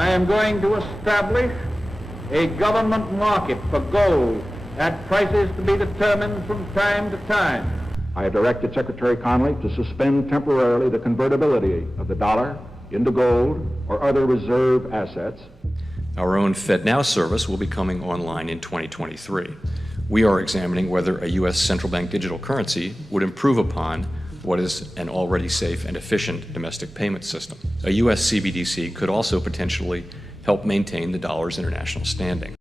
I am going to establish a government market for gold at prices to be determined from time to time. I have directed Secretary Connally to suspend temporarily the convertibility of the dollar into gold or other reserve assets. Our own FedNow service will be coming online in 2023. We are examining whether a U.S. central bank digital currency would improve upon what is an already safe and efficient domestic payment system. A U.S. CBDC could also potentially help maintain the dollar's international standing.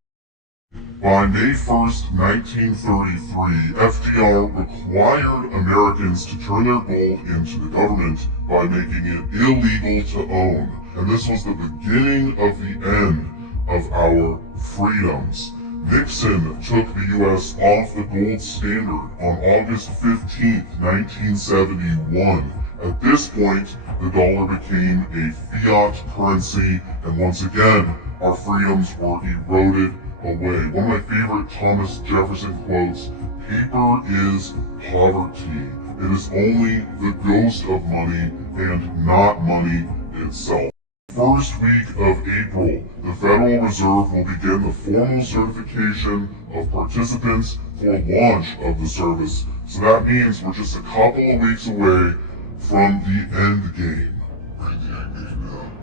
By May 1st, 1933, FDR required Americans to turn their gold into the government by making it illegal to own. And this was the beginning of the end of our freedoms. Nixon took the U.S. off the gold standard on August 15th, 1971. At this point, the dollar became a fiat currency, and once again, our freedoms were eroded away. One of my favorite Thomas Jefferson quotes, "Paper is poverty. It is only the ghost of money and not money itself." First week of April, the Federal Reserve will begin the formal certification of participants for launch of the service. So that means we're just a couple of weeks away from the end game.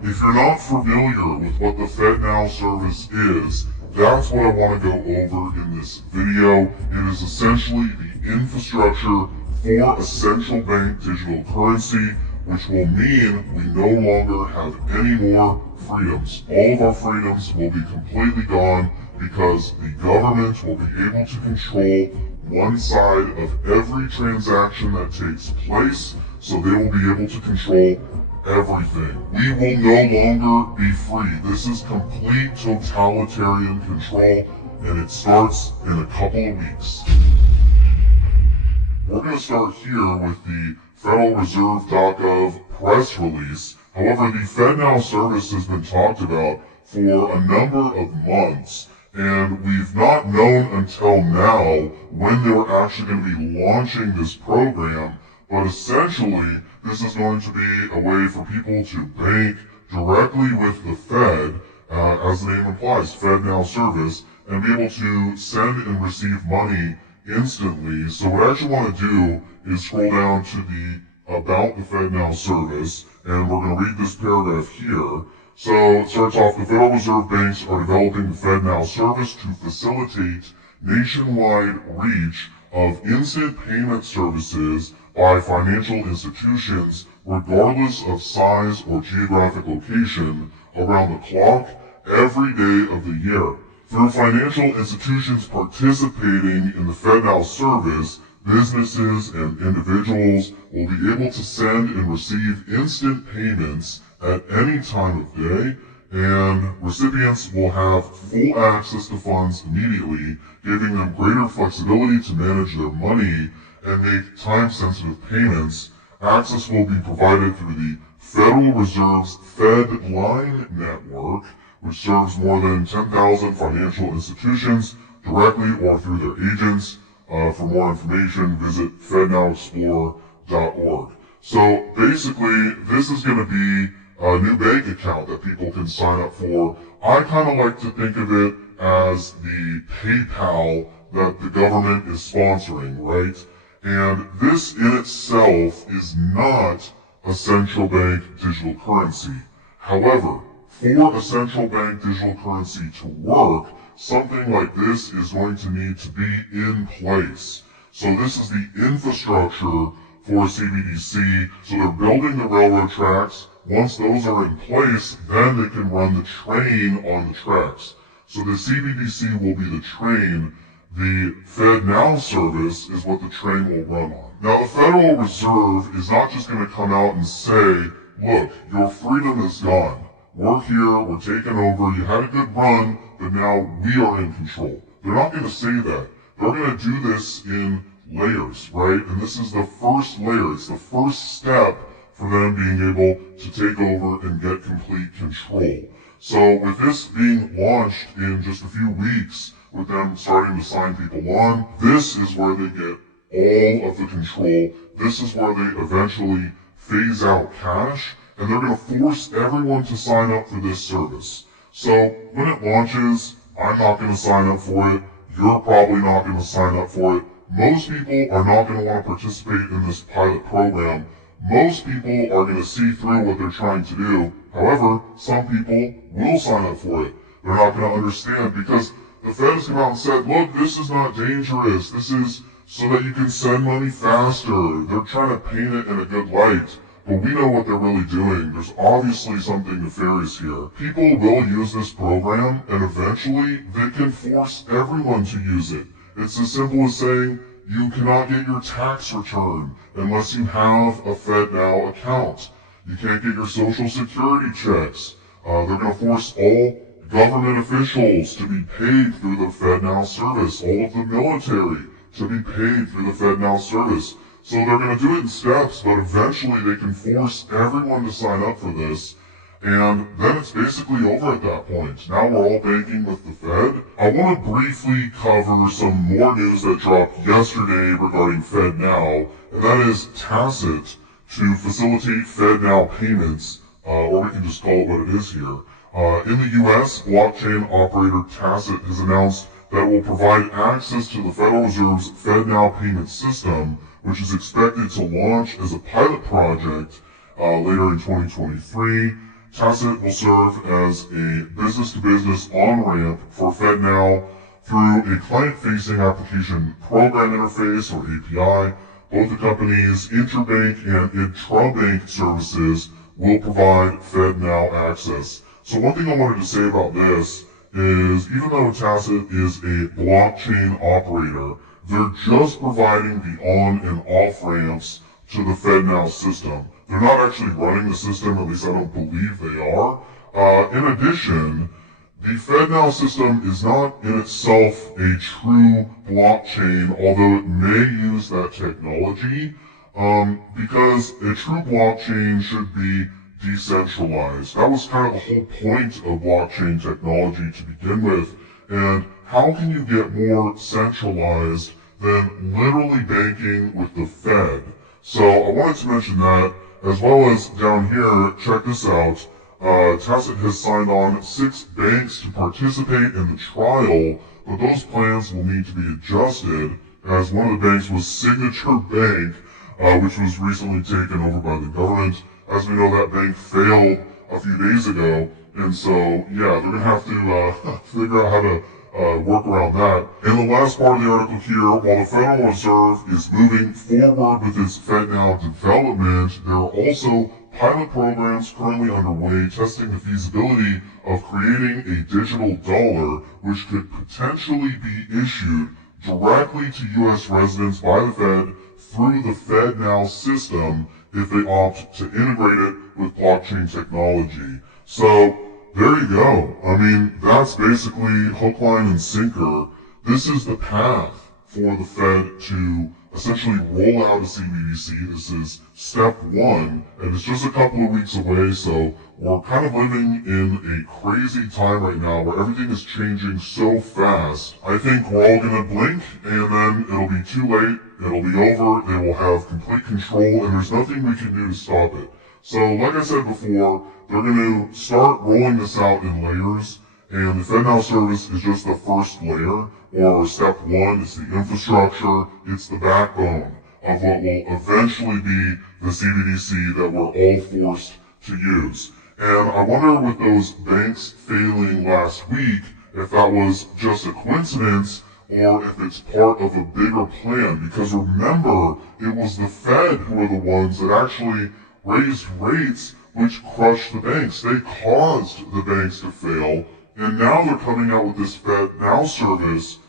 If you're not familiar with what the FedNow service is, that's what I want to go over in this video. It is essentially the infrastructure for a central bank digital currency, which will mean we no longer have any more freedoms. All of our freedoms will be completely gone because the government will be able to control one side of every transaction that takes place, so they will be able to control everything. We will no longer be free. This is complete totalitarian control, and it starts in a couple of weeks. We're going to start here with the FederalReserve.gov press release. However, the FedNow service has been talked about for a number of months, and we've not known until now when they're actually going to be launching this program, but essentially this is going to be a way for people to bank directly with the Fed, as the name implies, FedNow service, and be able to send and receive money instantly. So what I actually want to do is scroll down to the About the FedNow service, and we're going to read this paragraph here. So it starts off, the Federal Reserve banks are developing the FedNow service to facilitate nationwide reach of instant payment services by financial institutions regardless of size or geographic location around the clock every day of the year. Through financial institutions participating in the FedNow service, businesses and individuals will be able to send and receive instant payments at any time of day, and recipients will have full access to funds immediately, giving them greater flexibility to manage their money and make time-sensitive payments. Access will be provided through the Federal Reserve's FedLine network, which serves more than 10,000 financial institutions directly or through their agents. For more information, visit FedNowExplorer.org. So basically, this is going to be a new bank account that people can sign up for. I kind of like to think of it as the PayPal that the government is sponsoring, right? And this in itself is not a central bank digital currency. However, for a central bank digital currency to work, something like this is going to need to be in place. So this is the infrastructure for CBDC. So they're building the railroad tracks. Once those are in place, then they can run the train on the tracks. So the CBDC will be the train. The FedNow service is what the train will run on. Now, the Federal Reserve is not just going to come out and say, look, your freedom is gone. We're here, we're taking over, you had a good run, but now we are in control. They're not going to say that. They're going to do this in layers, right? And this is the first layer. It's the first step for them being able to take over and get complete control. So with this being launched in just a few weeks, with them starting to sign people on, this is where they get all of the control. This is where they eventually phase out cash, and they're going to force everyone to sign up for this service. So when it launches, I'm not going to sign up for it. You're probably not going to sign up for it. Most people are not going to want to participate in this pilot program. Most people are going to see through what they're trying to do. However, some people will sign up for it. They're not going to understand because the Fed has come out and said, look, this is not dangerous. This is so that you can send money faster. They're trying to paint it in a good light. But we know what they're really doing. There's obviously something nefarious here. People will use this program, and eventually they can force everyone to use it. It's as simple as saying you cannot get your tax return unless you have a FedNow account. You can't get your Social Security checks. They're going to force all government officials to be paid through the FedNow service, all of the military to be paid through the FedNow service. So they're going to do it in steps, but eventually they can force everyone to sign up for this, and then it's basically over at that point. Now we're all banking with the Fed. I want to briefly cover some more news that dropped yesterday regarding FedNow, and that is Tacit to facilitate FedNow payments, or we can just call it what it is here. In the U.S., blockchain operator Tacit has announced that it will provide access to the Federal Reserve's FedNow payment system, which is expected to launch as a pilot project later in 2023. Tacit will serve as a business-to-business on-ramp for FedNow through a client-facing application program interface, or API. Both the company's interbank and intrabank services will provide FedNow access. So one thing I wanted to say about this is, even though Tacit is a blockchain operator, they're just providing the on and off ramps to the FedNow system. They're not actually running the system, at least I don't believe they are. In addition, the FedNow system is not in itself a true blockchain, although it may use that technology, because a true blockchain should be decentralized. That was kind of the whole point of blockchain technology to begin with. And how can you get more centralized than literally banking with the Fed? So I wanted to mention that, as well as down here, check this out. Tacit has signed on 6 banks to participate in the trial, but those plans will need to be adjusted, as one of the banks was Signature Bank, which was recently taken over by the government. As we know, that bank failed a few days ago, and so, yeah, they're going to have to figure out how to work around that. In the last part of the article here, while the Federal Reserve is moving forward with its FedNow development, there are also pilot programs currently underway testing the feasibility of creating a digital dollar which could potentially be issued directly to U.S. residents by the Fed through the FedNow system if they opt to integrate it with blockchain technology. So there you go. I mean, that's basically hook, line, and sinker. This is the path for the Fed to essentially roll out a CBDC. This is step 1, and it's just a couple of weeks away, so we're kind of living in a crazy time right now where everything is changing so fast. I think we're all gonna blink, and then it'll be too late, it'll be over, they will have complete control, and there's nothing we can do to stop it. So, like I said before, they're going to start rolling this out in layers, and the FedNow service is just the first layer, or step 1. It's the infrastructure, it's the backbone of what will eventually be the CBDC that we're all forced to use. And I wonder, with those banks failing last week, if that was just a coincidence, or if it's part of a bigger plan, because remember, it was the Fed who were the ones that actually raised rates which crushed the banks. They caused the banks to fail, and now they're coming out with this FedNow service,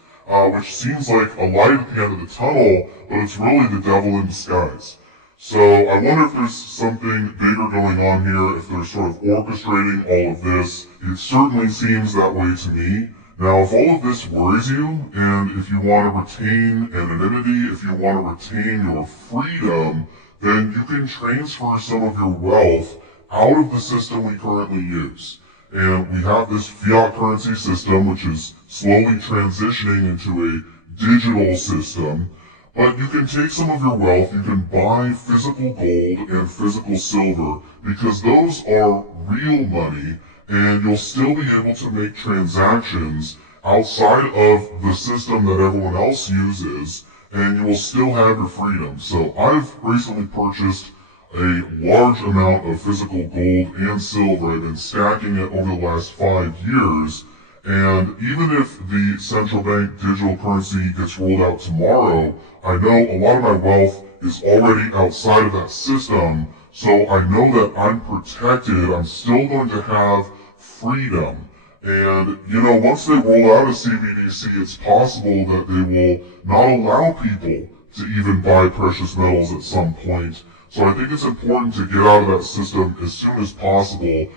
which seems like a light at the end of the tunnel, but it's really the devil in disguise. So I wonder if there's something bigger going on here, if they're sort of orchestrating all of this. It certainly seems that way to me. Now, if all of this worries you, and if you want to retain anonymity, if you want to retain your freedom, then you can transfer some of your wealth out of the system we currently use. And we have this fiat currency system, which is slowly transitioning into a digital system. But you can take some of your wealth, you can buy physical gold and physical silver, because those are real money, and you'll still be able to make transactions outside of the system that everyone else uses, and you will still have your freedom. So I've recently purchased a large amount of physical gold and silver. I've been stacking it over the last 5 years, and even if the central bank digital currency gets rolled out tomorrow, I know a lot of my wealth is already outside of that system, so I know that I'm protected. I'm still going to have freedom. And, you know, once they roll out a CBDC, it's possible that they will not allow people to even buy precious metals at some point. So I think it's important to get out of that system as soon as possible